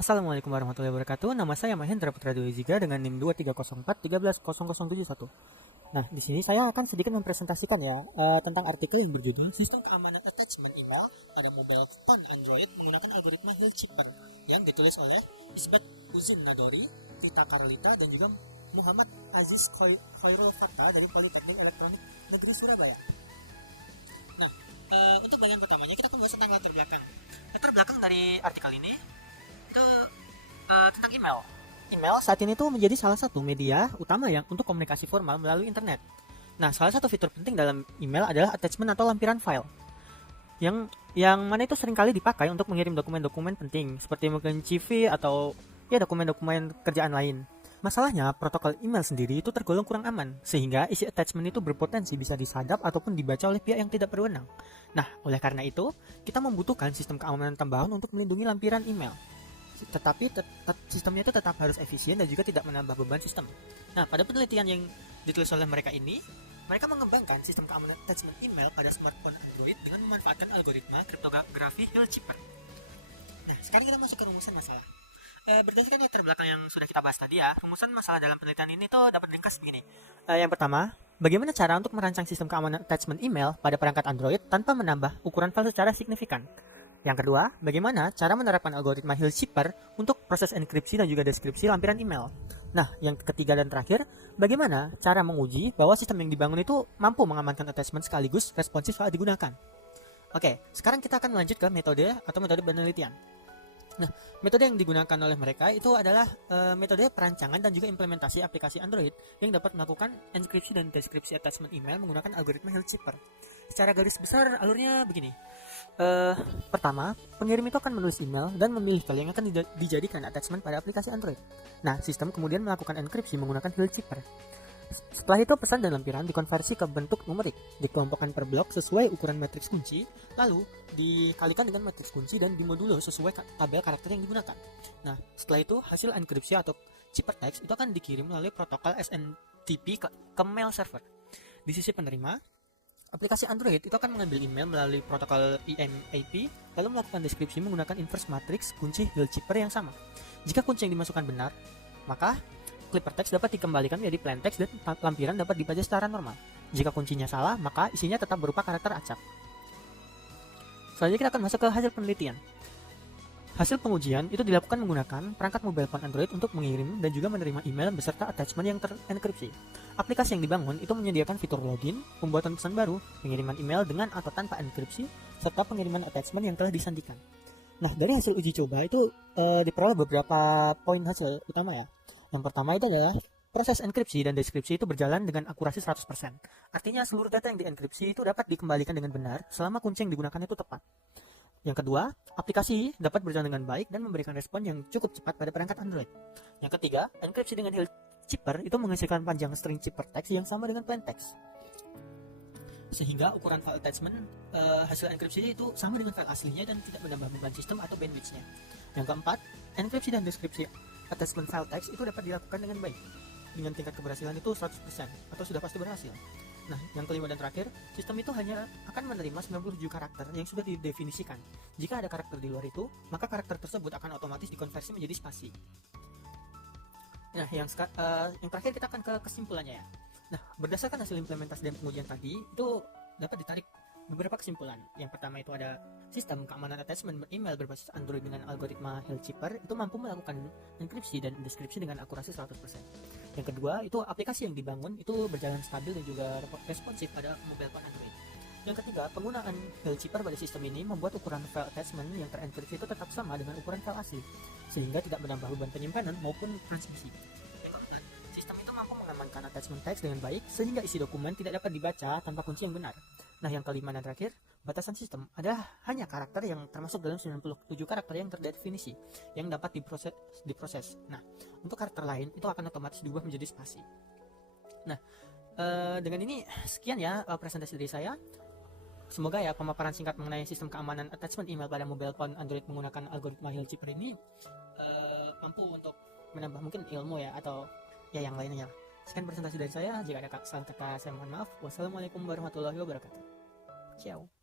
Assalamualaikum warahmatullahi wabarakatuh. Nama saya Mahendra Putra Dewi Ziga dengan NIM 2304130071. Nah, di sini saya akan sedikit mempresentasikan ya tentang artikel yang berjudul Sistem Keamanan Attachment Email pada Mobile Phone Android menggunakan algoritma Hillchipper yang ditulis oleh Isbat Uzin Nadori, Vita Karolita, dan juga Muhammad Aziz Khairul Fattah dari Politeknik Elektronik Negeri Surabaya. Nah, untuk bagian pertamanya kita akan bahas tentang latar belakang. Latar belakang dari artikel ini itu tentang email. Email saat ini tuh menjadi salah satu media utama yang untuk komunikasi formal melalui internet. Nah, salah satu fitur penting dalam email adalah attachment atau lampiran file. Yang mana itu seringkali dipakai untuk mengirim dokumen-dokumen penting seperti mungkin CV atau ya dokumen-dokumen kerjaan lain. Masalahnya, protokol email sendiri itu tergolong kurang aman, sehingga isi attachment itu berpotensi bisa disadap ataupun dibaca oleh pihak yang tidak berwenang. Nah, oleh karena itu, kita membutuhkan sistem keamanan tambahan untuk melindungi lampiran email. Tetapi sistemnya itu tetap harus efisien dan juga tidak menambah beban sistem. Nah, pada penelitian yang ditulis oleh mereka ini, mereka mengembangkan sistem keamanan attachment email pada smartphone Android dengan memanfaatkan algoritma kriptografi Hillchipper. Nah, sekarang kita masuk ke rumusan masalah. Berdasarkan latar belakang yang sudah kita bahas tadi ya, rumusan masalah dalam penelitian ini tuh dapat ringkas begini. Yang pertama, bagaimana cara untuk merancang sistem keamanan attachment email pada perangkat Android tanpa menambah ukuran file secara signifikan? Yang kedua, bagaimana cara menerapkan algoritma Hillchipper untuk proses enkripsi dan juga deskripsi lampiran email? Nah, yang ketiga dan terakhir, bagaimana cara menguji bahwa sistem yang dibangun itu mampu mengamankan attachment sekaligus responsif saat digunakan? Oke, sekarang kita akan melanjut ke metode atau metode penelitian. Nah, metode yang digunakan oleh mereka itu adalah metode perancangan dan juga implementasi aplikasi Android yang dapat melakukan enkripsi dan deskripsi attachment email menggunakan algoritma Hillchipper. Secara garis besar alurnya begini. Pertama, pengirim itu akan menulis email dan memilih file yang akan dijadikan attachment pada aplikasi Android. Nah, sistem kemudian melakukan enkripsi menggunakan Hillchipper. Setelah itu pesan dan lampiran dikonversi ke bentuk numerik, dikelompokkan per blok sesuai ukuran matriks kunci, lalu dikalikan dengan matriks kunci dan dimodulo sesuai tabel karakter yang digunakan. Nah, setelah itu hasil enkripsi atau ciphertext itu akan dikirim melalui protokol SMTP ke mail server. Di sisi penerima, aplikasi Android itu akan mengambil email melalui protokol IMAP, lalu melakukan deskripsi menggunakan inverse matriks kunci Hillchipper yang sama. Jika kunci yang dimasukkan benar, maka clipper text dapat dikembalikan menjadi plain text dan lampiran dapat dibaca secara normal. Jika kuncinya salah, maka isinya tetap berupa karakter acak. Selanjutnya kita akan masuk ke hasil penelitian. Hasil pengujian itu dilakukan menggunakan perangkat mobile phone Android untuk mengirim dan juga menerima email beserta attachment yang terenkripsi. Aplikasi yang dibangun itu menyediakan fitur login, pembuatan pesan baru, pengiriman email dengan atau tanpa enkripsi, serta pengiriman attachment yang telah disandikan. Nah, dari hasil uji coba itu diperoleh beberapa poin hasil utama ya. Yang pertama itu adalah proses enkripsi dan deskripsi itu berjalan dengan akurasi 100%. Artinya seluruh data yang dienkripsi itu dapat dikembalikan dengan benar selama kunci yang digunakan itu tepat. Yang kedua, aplikasi dapat berjalan dengan baik dan memberikan respon yang cukup cepat pada perangkat Android. Yang ketiga, enkripsi dengan Hillchipper itu menghasilkan panjang string ciphertext yang sama dengan plain text. Sehingga ukuran file attachment hasil enkripsi itu sama dengan file aslinya dan tidak menambah beban sistem atau bandwidth-nya. Yang keempat, enkripsi dan deskripsi attachment file text itu dapat dilakukan dengan baik dengan tingkat keberhasilan itu 100% atau sudah pasti berhasil. Nah, yang kelima dan terakhir, sistem itu hanya akan menerima 97 karakter yang sudah didefinisikan. Jika ada karakter di luar itu, maka karakter tersebut akan otomatis dikonversi menjadi spasi. Nah, yang terakhir kita akan ke kesimpulannya ya. Nah, berdasarkan hasil implementasi dan pengujian tadi, itu dapat ditarik beberapa kesimpulan. Yang pertama itu ada sistem keamanan attachment email berbasis Android dengan algoritma Hillchipper itu mampu melakukan enkripsi dan deskripsi dengan akurasi 100%. Yang kedua, itu aplikasi yang dibangun itu berjalan stabil dan juga responsif pada mobile phone Android. Yang ketiga, penggunaan Hillchipper pada sistem ini membuat ukuran file attachment yang terenkripsi itu tetap sama dengan ukuran file asli, sehingga tidak menambah beban penyimpanan maupun transmisi. Yang keempat, sistem itu mampu mengamankan attachment text dengan baik sehingga isi dokumen tidak dapat dibaca tanpa kunci yang benar. Nah, yang kelima dan terakhir, batasan sistem adalah hanya karakter yang termasuk dalam 97 karakter yang terdefinisi yang dapat diproses. Nah, untuk karakter lain itu akan otomatis diubah menjadi spasi. Nah, dengan ini sekian ya presentasi dari saya. Semoga ya pemaparan singkat mengenai sistem keamanan attachment email pada mobile phone Android menggunakan algoritma Hillchipper ini mampu untuk menambah mungkin ilmu ya atau ya yang lainnya. Sekian presentasi dari saya. Jika ada kesalahan kata saya mohon maaf. Wassalamualaikum warahmatullahi wabarakatuh. Ciao.